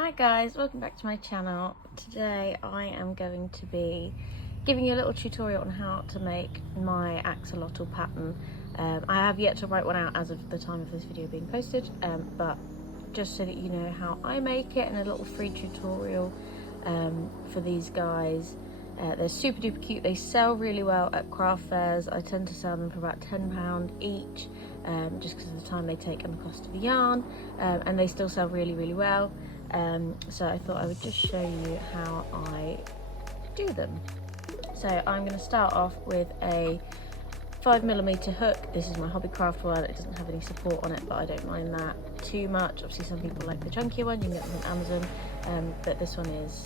Hi guys, welcome back to my channel. Today I am going to be giving you a little tutorial on how to make my axolotl pattern. I have yet to write one out as of the time of this video being posted, but just so that you know how I make it, and a little free tutorial for these guys. They're super duper cute. They sell really well at craft fairs. I tend to sell them for about £10 each, just because of the time they take and the cost of the yarn, and they still sell really well. So I thought I would just show you how I do them. So I'm going to start off with a 5mm hook. This is my Hobbii craft one. It doesn't have any support on it, but I don't mind that too much. Obviously some people like the chunkier one, you can get them on Amazon, but this one is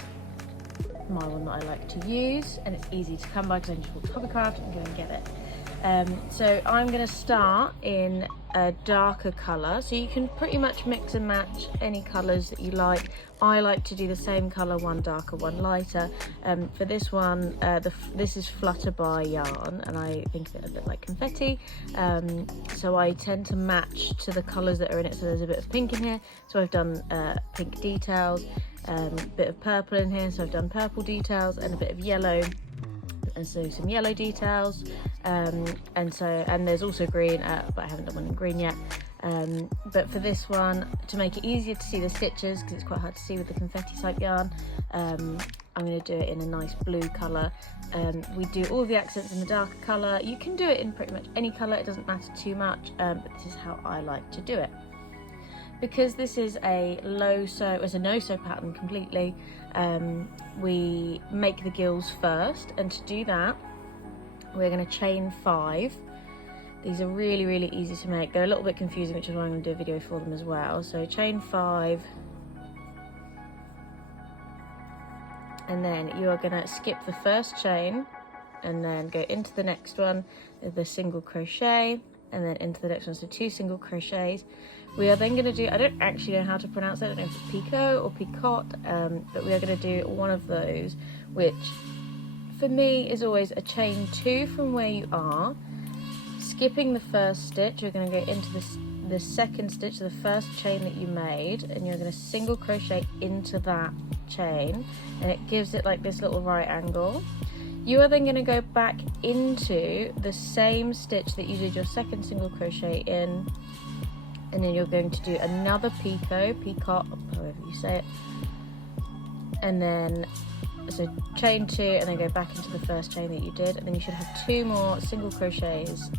my one that I like to use, and it's easy to come by because I can just walk to Hobbii Craft and go and get it. So I'm going to start in a darker colour, so you can pretty much mix and match any colours that you like. I like to do the same colour, one darker, one lighter. For this one, this is Flutterby yarn, and I think of it a bit like confetti, so I tend to match to the colours that are in it. So there's a bit of pink in here, so I've done pink details, a bit of purple in here, so I've done purple details, and a bit of yellow, and so some yellow details, and there's also green, but I haven't done one in green yet. But for this one, to make it easier to see the stitches, because it's quite hard to see with the confetti type yarn, I'm going to do it in a nice blue colour. We do all the accents in the darker colour. You can do it in pretty much any colour, it doesn't matter too much, but this is how I like to do it. Because this is a it's a no-sew pattern completely, we make the gills first, and to do that we're going to chain 5. These are really easy to make. They're a little bit confusing, which is why I'm going to do a video for them as well. So chain 5, and then you are going to skip the first chain and then go into the next one with the single crochet, and then into the next one, so 2 single crochets. We are then going to do, I don't actually know how to pronounce it, I don't know if it's picot or picot, but we are going to do one of those, which for me is always a chain 2 from where you are, skipping the first stitch. You're going to go into the second stitch, so the first chain that you made, and you're going to single crochet into that chain, and it gives it like this little right angle. You are then going to go back into the same stitch that you did your second single crochet in, and then you're going to do another picot, however you say it, and then so chain 2, and then go back into the first chain that you did, and then you should have 2 more single crochets,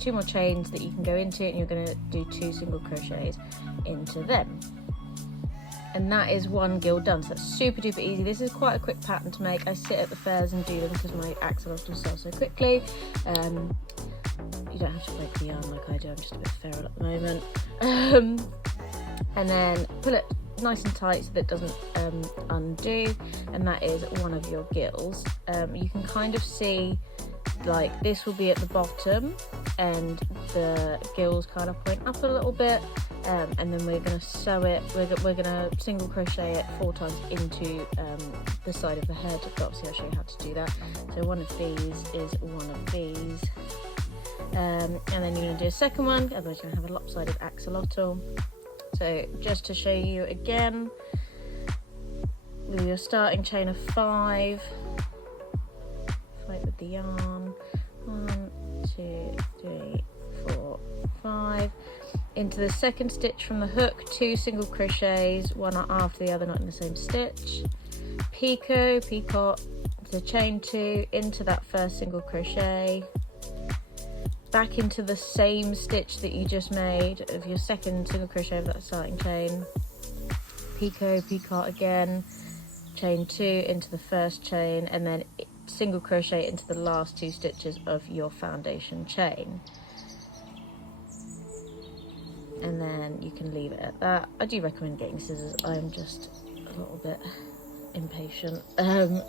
2 more chains that you can go into, and you're going to do 2 single crochets into them. And that is one gill done. So that's super duper easy. This is quite a quick pattern to make. I sit at the fairs and do them because my axolotl sell so quickly. You don't have to break the yarn like I do. I'm just a bit feral at the moment. And then pull it nice and tight so that it doesn't undo, and that is one of your gills. You can kind of see, like, this will be at the bottom and the gills kind of point up a little bit, and then we're going to sew it, we're going to single crochet it 4 times into the side of the head, but obviously I'll show you how to do that. So one of these is one of these, and then you're going to do a second one, otherwise you're going to have a lopsided axolotl. So just to show you again, with your starting chain of 5, fight with the yarn, 1, 2, 3, 4, 5, into the second stitch from the hook, 2 single crochets, one after the other, not in the same stitch, picot, the chain 2 into that first single crochet, back into the same stitch that you just made of your second single crochet of that starting chain, picot again, chain 2 into the first chain, and then single crochet into the last 2 stitches of your foundation chain, and then you can leave it at that. I do recommend getting scissors. I am just a little bit impatient, and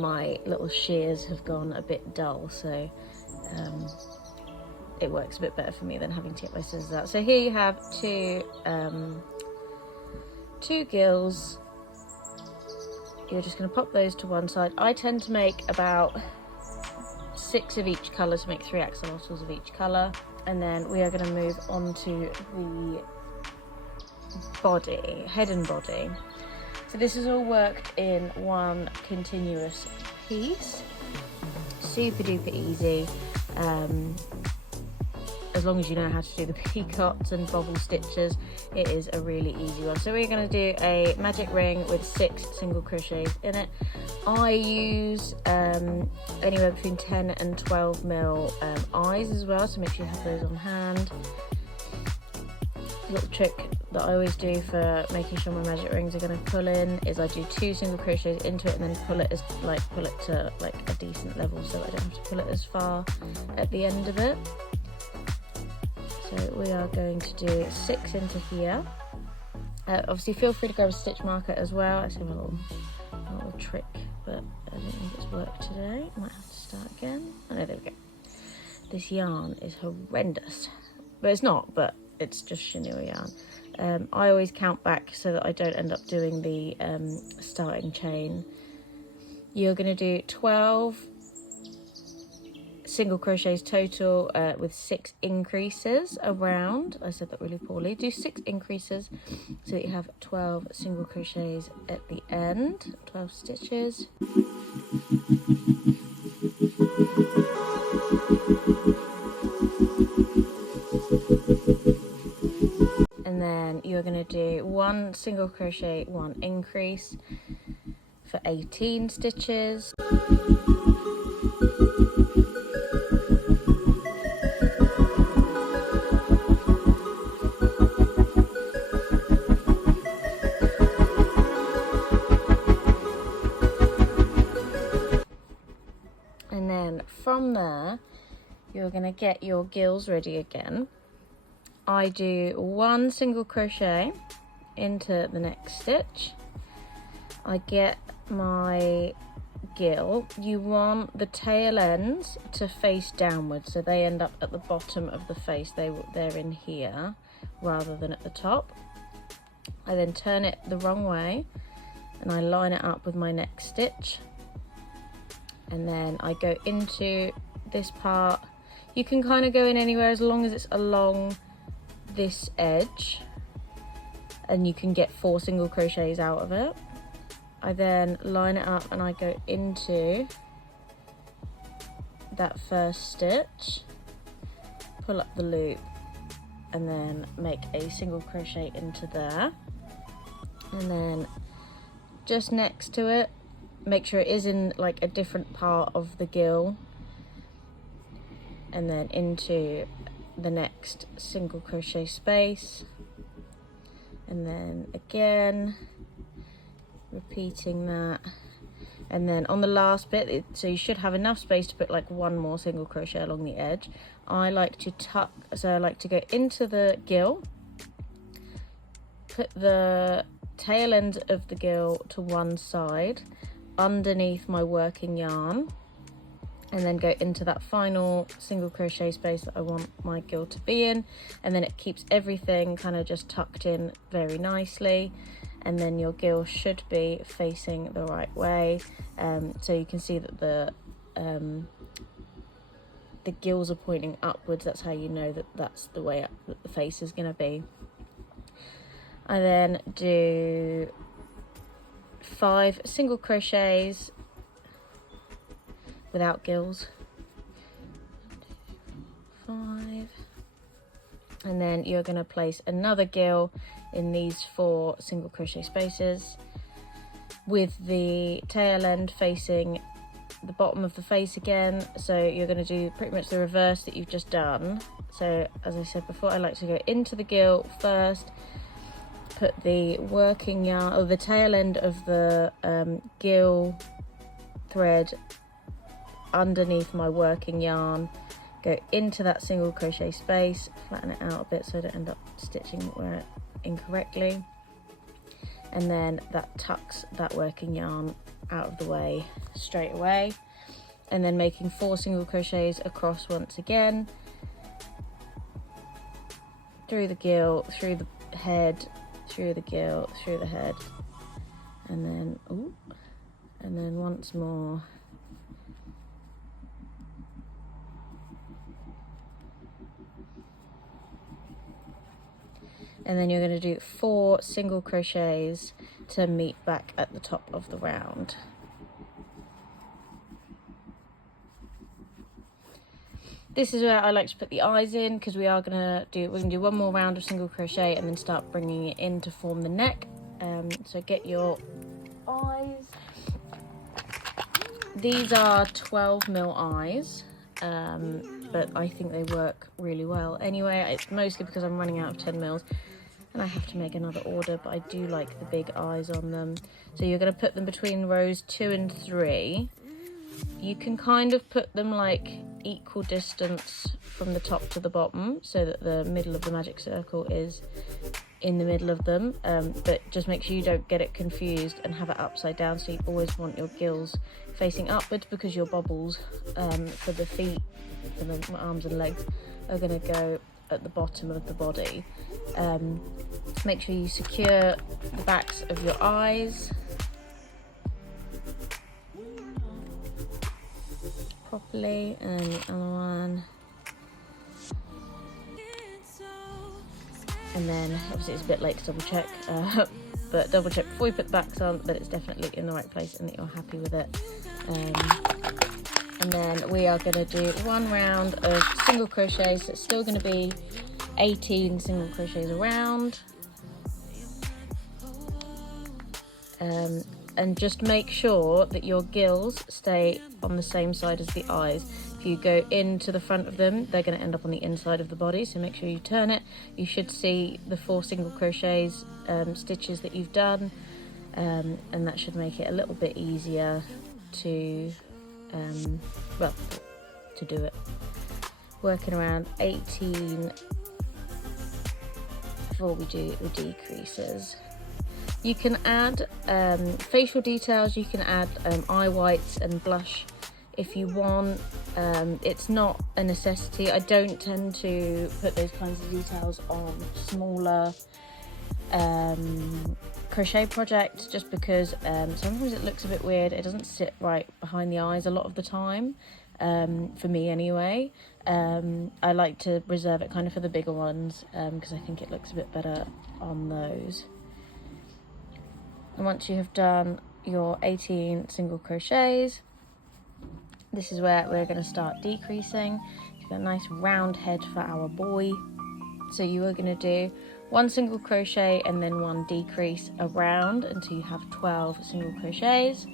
my little shears have gone a bit dull, so it works a bit better for me than having to get my scissors out. So here you have 2 gills. You're just going to pop those to one side. I tend to make about 6 of each colour to make 3 axolotls of each colour, and then we are going to move on to the body, head and body. So this is all worked in one continuous piece. Super duper easy. As long as you know how to do the peacocks and bobble stitches, it is a really easy one. So we're going to do a magic ring with 6 single crochets in it. I use anywhere between 10 and 12 mil eyes as well, so make sure you have those on hand. Little trick that I always do for making sure my magic rings are going to pull in is I do 2 single crochets into it and then pull it to like a decent level, so I don't have to pull it as far at the end of it. So we are going to do 6 into here. Obviously feel free to grab a stitch marker as well. I have a little trick, but I don't think it's worked today. I might have to start again. Oh no, there we go. This yarn is horrendous. But it's not, but it's just chenille yarn. I always count back so that I don't end up doing the starting chain. You're going to do 12 single crochets total with 6 increases around. I said that really poorly. Do 6 increases so that you have 12 single crochets at the end, 12 stitches. And then you're going to do 1 single crochet, 1 increase for 18 stitches. And then from there, you're going to get your gills ready again. I do 1 single crochet into the next stitch. I get my gill. You want the tail ends to face downwards, so they end up at the bottom of the face. They're in here rather than at the top. I then turn it the wrong way and I line it up with my next stitch. And then I go into this part. You can kind of go in anywhere as long as it's along this edge, and you can get 4 single crochets out of it. I then line it up and I go into that first stitch, pull up the loop, and then make a single crochet into there. And then just next to it, make sure it is in like a different part of the gill, and then into the next single crochet space, and then again repeating that. And then on the last bit, so you should have enough space to put like 1 more single crochet along the edge. I like to tuck, so I like to go into the gill, put the tail end of the gill to one side underneath my working yarn, and then go into that final single crochet space that I want my gill to be in, and then it keeps everything kind of just tucked in very nicely. And then your gill should be facing the right way, so you can see that the gills are pointing upwards. That's how you know that that's the way up that the face is going to be. I then do 5 single crochets without gills, 5, and then you're going to place another gill in these 4 single crochet spaces with the tail end facing the bottom of the face again. So you're going to do pretty much the reverse that you've just done. So as I said before, I like to go into the gill first, put the working yarn or the tail end of the gill thread underneath my working yarn, go into that single crochet space, flatten it out a bit so I don't end up stitching where incorrectly, and then that tucks that working yarn out of the way straight away. And then making 4 single crochets across once again, through the gill, through the head, through the gill, through the head, and then once more. and then you're going to do 4 single crochets to meet back at the top of the round. This is where I like to put the eyes in, because we're going to do one more round of single crochet and then start bringing it in to form the neck. So get your eyes. These are 12mm eyes, but I think they work really well. Anyway, it's mostly because I'm running out of 10mm and I have to make another order, but I do like the big eyes on them. So you're going to put them between rows 2 and 3. You can kind of put them like equal distance from the top to the bottom, so that the middle of the magic circle is in the middle of them, but just make sure you don't get it confused and have it upside down. So you always want your gills facing upwards, because your bobbles for the feet, for the arms and legs, are going to go at the bottom of the body. Make sure you secure the backs of your eyes properly, and the other one. And then obviously it's a bit late to double check, but double check before you put the backs on that it's definitely in the right place and that you're happy with it. And then we are going to do 1 round of single crochets, so it's still going to be 18 single crochets around. And just make sure that your gills stay on the same side as the eyes. If you go into the front of them, they're going to end up on the inside of the body, so make sure you turn it. You should see the 4 single crochets stitches that you've done, and that should make it a little bit easier to to do it. Working around 18 before we do the decreases. You can add facial details, you can add eye whites and blush if you want. It's not a necessity. I don't tend to put those kinds of details on smaller crochet projects, just because sometimes it looks a bit weird. It doesn't sit right behind the eyes a lot of the time, for me anyway. I like to reserve it kind of for the bigger ones, because I think it looks a bit better on those. And once you have done your 18 single crochets, this is where we're going to start decreasing. You've got a nice round head for our boy. So you are going to do 1 single crochet and then 1 decrease around until you have 12 single crochets.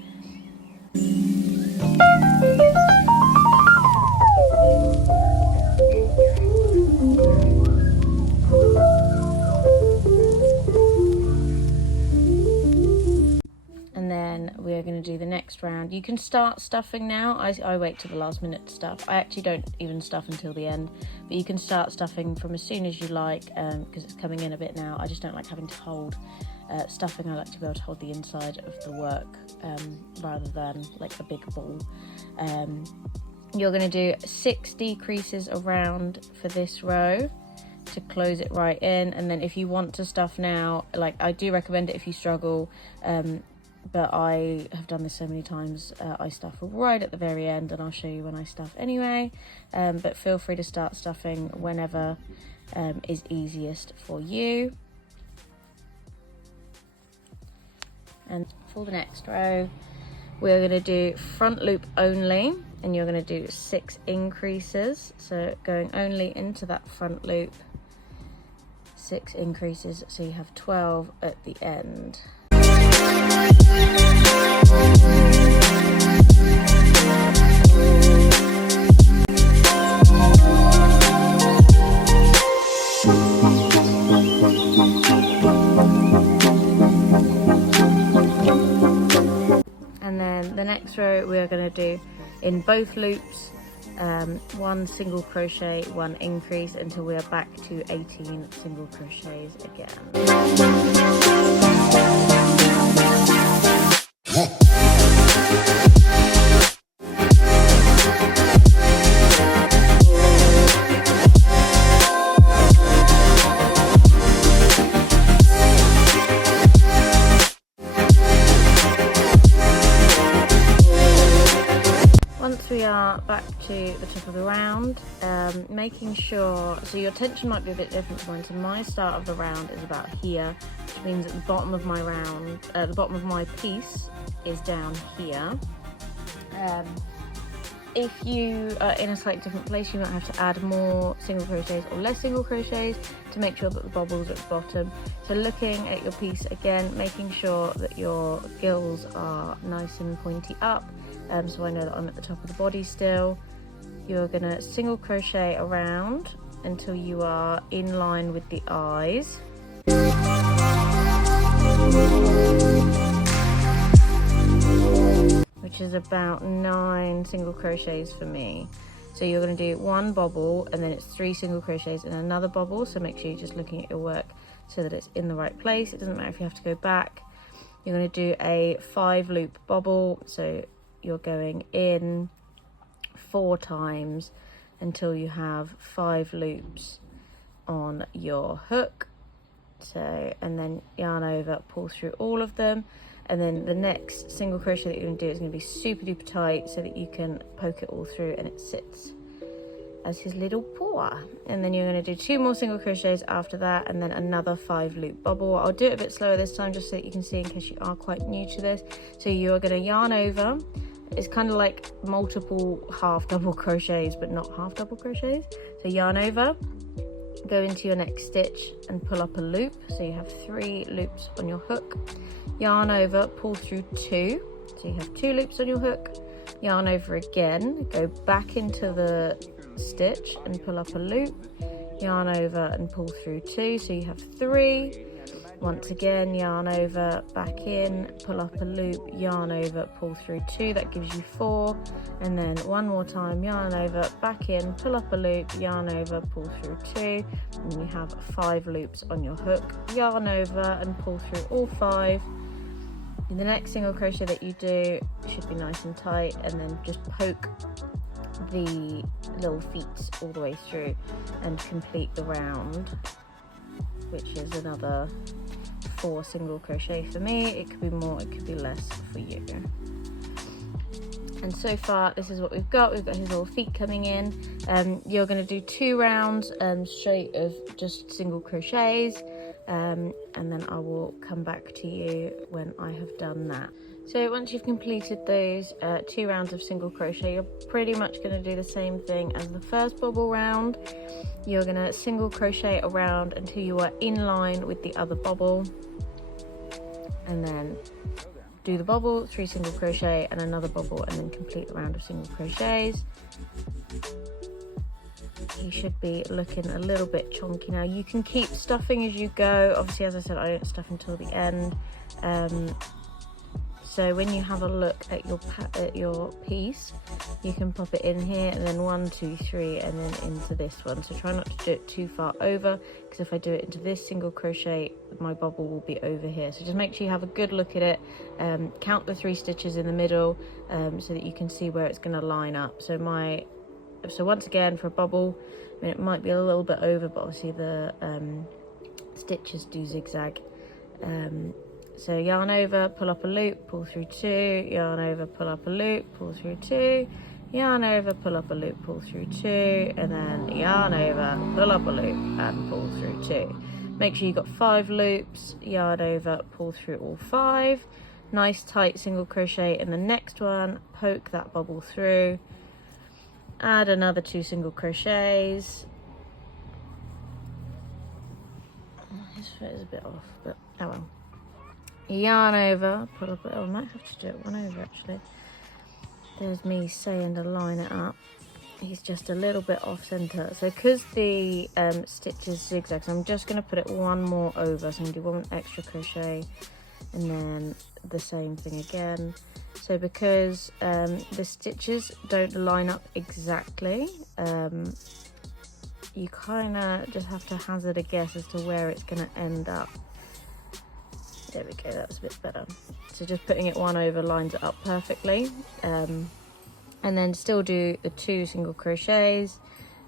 And then we're going to do the next round. You can start stuffing now. I wait till the last minute to stuff. I actually don't even stuff until the end, but you can start stuffing from as soon as you like, because it's coming in a bit now. I just don't like having to hold stuffing. I like to be able to hold the inside of the work rather than like a big ball. You're going to do 6 decreases around for this row to close it right in, and then if you want to stuff now, like I do recommend it if you struggle, but I have done this so many times, I stuff right at the very end, and I'll show you when I stuff anyway, but feel free to start stuffing whenever is easiest for you. And for the next row, we're going to do front loop only, and you're going to do 6 increases, so going only into that front loop, 6 increases, so you have 12 at the end. And then the next row we're going to do in both loops 1 single crochet, 1 increase, until we are back to 18 single crochets again. Once we are are back to the top of the round, making sure, so your tension might be a bit different to mine. So my start of the round is about here, which means at the bottom of my round, the bottom of my piece is down here. If you are in a slightly different place, you might have to add more single crochets or less single crochets to make sure that the bobbles are at the bottom. So looking at your piece again, making sure that your gills are nice and pointy up, so I know that I'm at the top of the body still. You're going to single crochet around until you are in line with the eyes. Which is about 9 single crochets for me. So you're going to do 1 bobble and then it's 3 single crochets and another bobble. So make sure you're just looking at your work so that it's in the right place. It doesn't matter if you have to go back. You're going to do a 5 loop bobble. So you're going in 4 times until you have 5 loops on your hook. So, and then yarn over, pull through all of them. And then the next single crochet that you're going to do is going to be super duper tight so that you can poke it all through and it sits as his little paw. And then you're going to do 2 more single crochets after that and then another 5 loop bobble. I'll do it a bit slower this time just so that you can see in case you are quite new to this. So you're going to yarn over. It's kind of like multiple half double crochets but not half double crochets. So yarn over, go into your next stitch and pull up a loop. So you have 3 loops on your hook. Yarn over, pull through 2, so you have 2 loops on your hook. Yarn over again, go back into the stitch and pull up a loop. Yarn over and pull through 2, so you have 3. Once again, yarn over, back in, pull up a loop, yarn over, pull through 2, that gives you 4. And then one more time, yarn over, back in, pull up a loop, yarn over, pull through 2, and you have 5 loops on your hook. Yarn over and pull through all 5. The next single crochet that you do should be nice and tight, and then just poke the little feet all the way through and complete the round, which is another 4 single crochet for me. It could be more, it could be less for you. And so far this is what we've got. We've got his little feet coming in. You're going to do 2 rounds straight of just single crochets, and then I will come back to you when I have done that. So once you've completed those 2 rounds of single crochet, you're pretty much going to do the same thing as the first bobble round. You're going to single crochet around until you are in line with the other bobble, and then do the bobble, 3 single crochet and another bobble, and then complete the round of single crochets. He should be looking a little bit chunky now. You can keep stuffing as you go. Obviously, as I said, I don't stuff until the end. So when you have a look at your piece, you can pop it in here and then 1, 2, 3 and then into this one. So try not to do it too far over, because if I do it into this single crochet, my bobble will be over here. So just make sure you have a good look at it. Count the 3 stitches in the middle so that you can see where it's going to line up. So once again, for a bobble, I mean, it might be a little bit over, but obviously the stitches do zigzag. So yarn over, pull up a loop, pull through 2, yarn over, pull up a loop, pull through 2, yarn over, pull up a loop, pull through 2, and then yarn over, pull up a loop and pull through 2. Make sure you've got 5 loops, yarn over, pull through all 5, nice tight single crochet in the next one, poke that bobble through, add another 2 single crochets. This foot is a bit off, but oh well. Yarn over, pull up, I might have to do it 1 over actually. There's me saying to line it up. He's just a little bit off center. So because the stitch is zigzag, so I'm just going to put it 1 more over. So I'm going to do 1 extra crochet and then the same thing again. So because the stitches don't line up exactly, you kind of just have to hazard a guess as to where it's going to end up. There we go, that's a bit better. So just putting it 1 over lines it up perfectly. And then still do the 2 single crochets.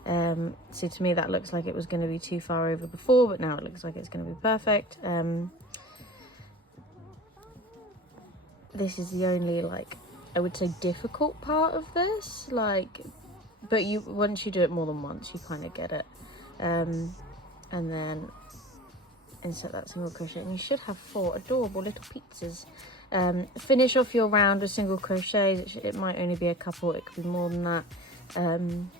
So to me that looks like it was going to be too far over before, but now it looks like it's going to be perfect. This is the only like I would say, difficult part of this, like, but once you do it more than once, you kind of get it. And then insert that single crochet, and you should have 4 adorable little pizzas. Finish off your round with single crochets. It might only be a couple, it could be more than that. And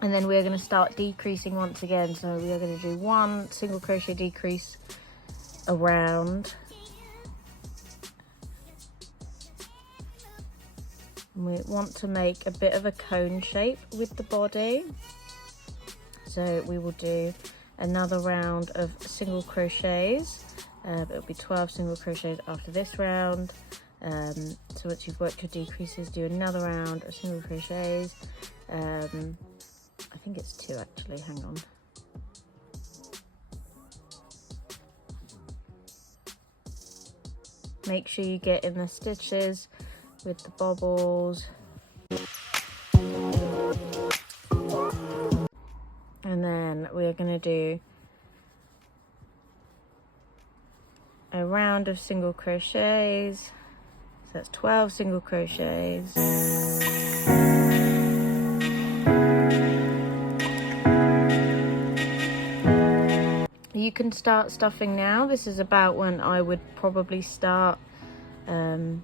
then we're going to start decreasing once again. So we are going to do 1 single crochet decrease around. And we want to make a bit of a cone shape with the body. So we will do another round of single crochets. It'll be 12 single crochets after this round. So once you've worked your decreases, do another round of single crochets. I think it's 2 actually, hang on. Make sure you get in the stitches with the bobbles. And then we're going to do a round of single crochets. So that's 12 single crochets. You can start stuffing now. This is about when I would probably start. And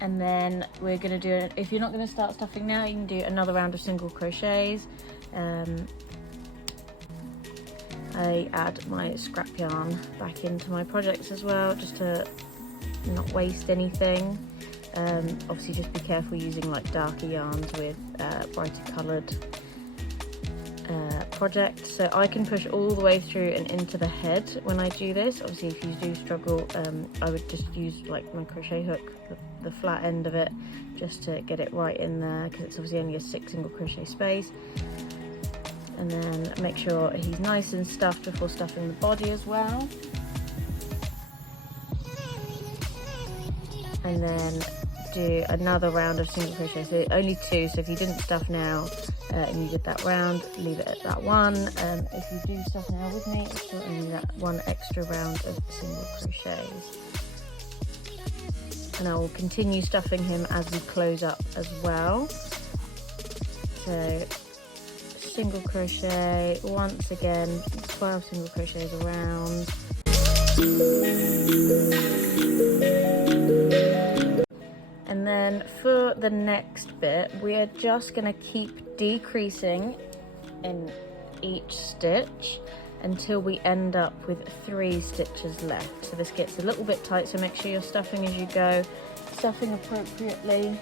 then we're going to do it. If you're not going to start stuffing now, you can do another round of single crochets. I add my scrap yarn back into my projects as well, just to not waste anything. Obviously just be careful using like darker yarns with brighter coloured projects. So I can push all the way through and into the head when I do this. Obviously if you do struggle, I would just use like my crochet hook, the flat end of it, just to get it right in there, because it's obviously only a 6 single crochet space. And then make sure he's nice and stuffed before stuffing the body as well. And then do another round of single crochet. So only 2, so if you didn't stuff now and you did that round, leave it at that 1. If you do stuff now with me, it's still only that 1 extra round of single crochets. And I will continue stuffing him as we close up as well. So single crochet once again, 12 single crochets around. And then for the next bit, we are just going to keep decreasing in each stitch until we end up with 3 stitches left. So this gets a little bit tight, so make sure you're stuffing as you go, stuffing appropriately,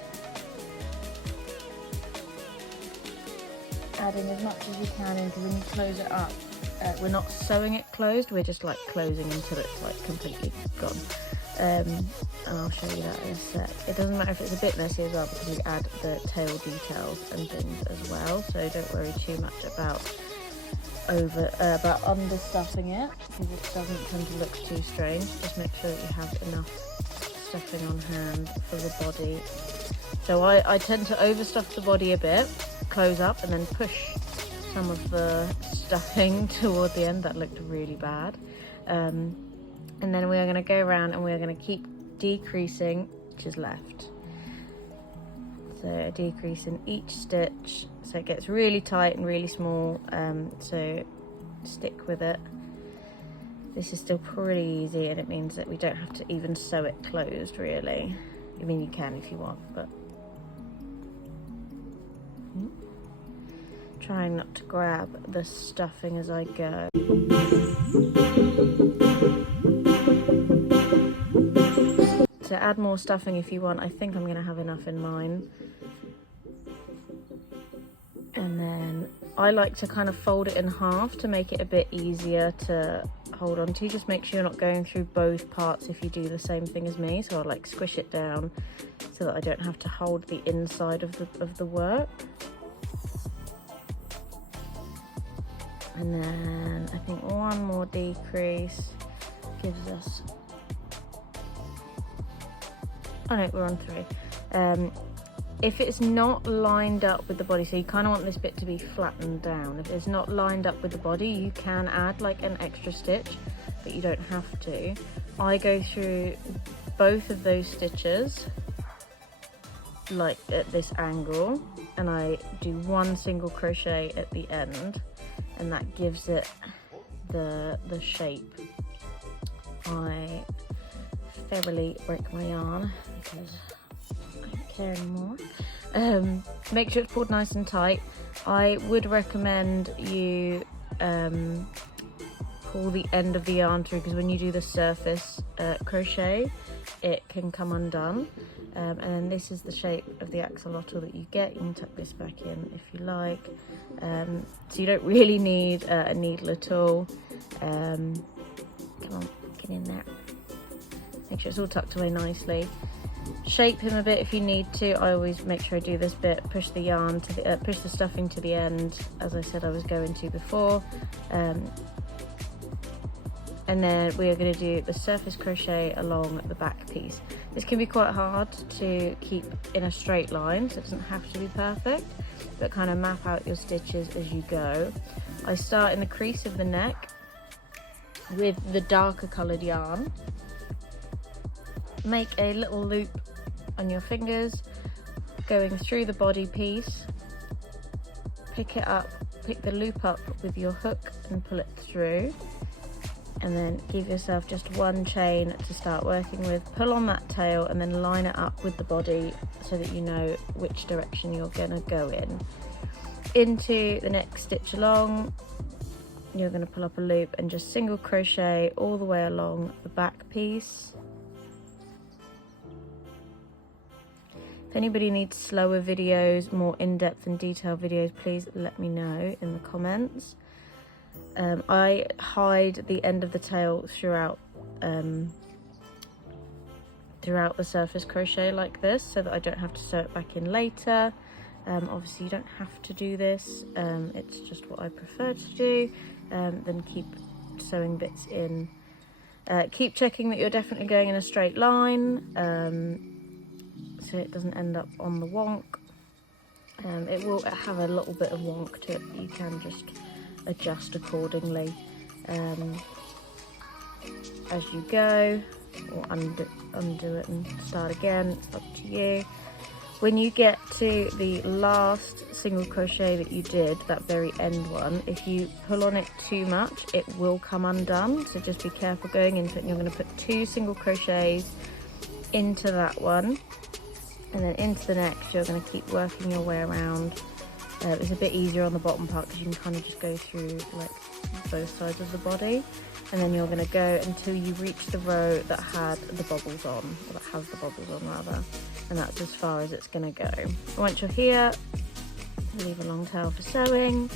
adding as much as you can in, because when you close it up, we're not sewing it closed, we're just like closing until it's like completely gone. And I'll show you that in a sec. It doesn't matter if it's a bit messy as well, because we add the tail details and things as well, so don't worry too much about understuffing it, because it doesn't tend to look too strange. Just make sure that you have enough stuffing on hand for the body. So I tend to overstuff the body a bit, close up, and then push some of the stuffing toward the end. That looked really bad. And then we are going to go around and we are going to keep decreasing which is left. So a decrease in each stitch, so it gets really tight and really small, so stick with it. This is still pretty easy, and it means that we don't have to even sew it closed really. I mean, you can if you want, but trying not to grab the stuffing as I go. To add more stuffing if you want. I think I'm going to have enough in mine. And then I like to kind of fold it in half to make it a bit easier to hold on to. Just make sure you're not going through both parts if you do the same thing as me. So I'll like squish it down so that I don't have to hold the inside of the work. And then I think one more decrease gives us, oh no, we're on 3. If it's not lined up with the body, so you kind of want this bit to be flattened down, if it's not lined up with the body, you can add like an extra stitch, but you don't have to. I go through both of those stitches like at this angle, and I do 1 single crochet at the end, and that gives it the shape. I thoroughly break my yarn because I don't care anymore. Make sure it's pulled nice and tight. I would recommend you pull the end of the yarn through, because when you do the surface crochet, it can come undone. And then this is the shape of the axolotl that you get. You can tuck this back in if you like. So you don't really need a needle at all. Come on, get in there. Make sure it's all tucked away nicely. Shape him a bit if you need to. I always make sure I do this bit. Push the yarn to the push the stuffing to the end, as I said I was going to before. And then we are going to do the surface crochet along the back piece. This can be quite hard to keep in a straight line, so it doesn't have to be perfect, but kind of map out your stitches as you go. I start in the crease of the neck with the darker coloured yarn. Make a little loop on your fingers, going through the body piece. Pick it up, pick the loop up with your hook and pull it through. And then give yourself just 1 chain to start working with. Pull on that tail and then line it up with the body so that you know which direction you're gonna go in. Into the next stitch along, you're gonna pull up a loop and just single crochet all the way along the back piece. If anybody needs slower videos, more in-depth and detailed videos, please let me know in the comments. I hide the end of the tail throughout the surface crochet like this, so that I don't have to sew it back in later. Obviously you don't have to do this, it's just what I prefer to do. Then keep sewing bits in. Keep checking that you're definitely going in a straight line, so it doesn't end up on the wonk. It will have a little bit of wonk to it, you can just adjust accordingly as you go, or undo it and start again. It's up to you. When you get to the last single crochet that you did, that very end one, if you pull on it too much, it will come undone, so just be careful going into it. And you're going to put 2 single crochets into that one, and then into the next. You're going to keep working your way around. It's a bit easier on the bottom part because you can kind of just go through like both sides of the body, and then you're going to go until you reach the row that had the bobbles on, or that has the bobbles on rather, and that's as far as it's going to go. Once you're here, leave a long tail for sewing.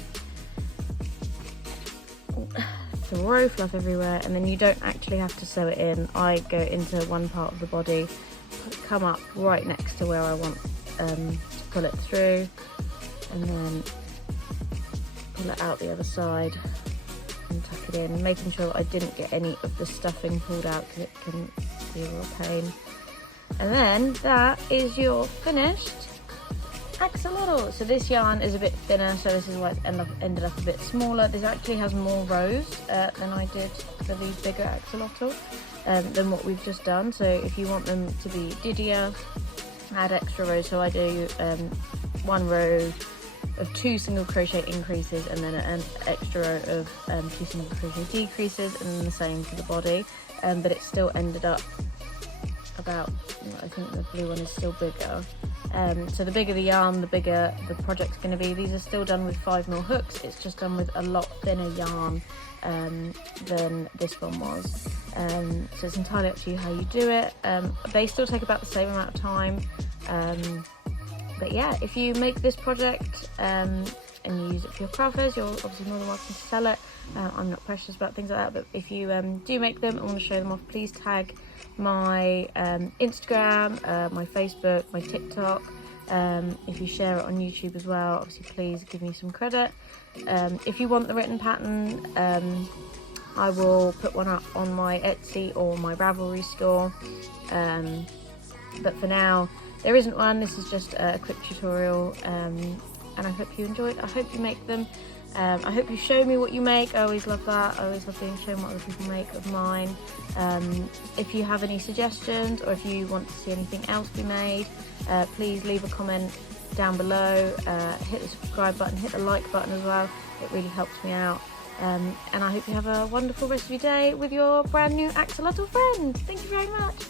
Throw fluff everywhere, and then you don't actually have to sew it in. I go into one part of the body, come up right next to where I want to pull it through, and then pull it out the other side and tuck it in, making sure that I didn't get any of the stuffing pulled out because it can be a real pain. And then that is your finished axolotl. So this yarn is a bit thinner, so this is why it's ended up a bit smaller. This actually has more rows than I did for these bigger axolotl than what we've just done. So if you want them to be diddier, add extra rows. So I do 1 row of 2 single crochet increases, and then an extra row of 2 single crochet decreases, and then the same for the body. But it still ended up about, I think the blue one is still bigger. So the bigger the yarn, the bigger the project's going to be. These are still done with 5mm hooks. It's just done with a lot thinner yarn than this one was. So it's entirely up to you how you do it. They still take about the same amount of time. But yeah, if you make this project and you use it for your craft fairs, you're obviously more than welcome to sell it. I'm not precious about things like that, but if you do make them and want to show them off, please tag my Instagram, my Facebook, my TikTok. If you share it on YouTube as well, obviously please give me some credit. If you want the written pattern, I will put one up on my Etsy or my Ravelry store. But for now, there isn't one. This is just a quick tutorial, and I hope you enjoyed. I hope you make them. I hope you show me what you make. I always love that. I always love being shown what other people make of mine. If you have any suggestions, or if you want to see anything else be made, please leave a comment down below. Hit the subscribe button, hit the like button as well. It really helps me out. And I hope you have a wonderful rest of your day with your brand new axolotl friend. Thank you very much.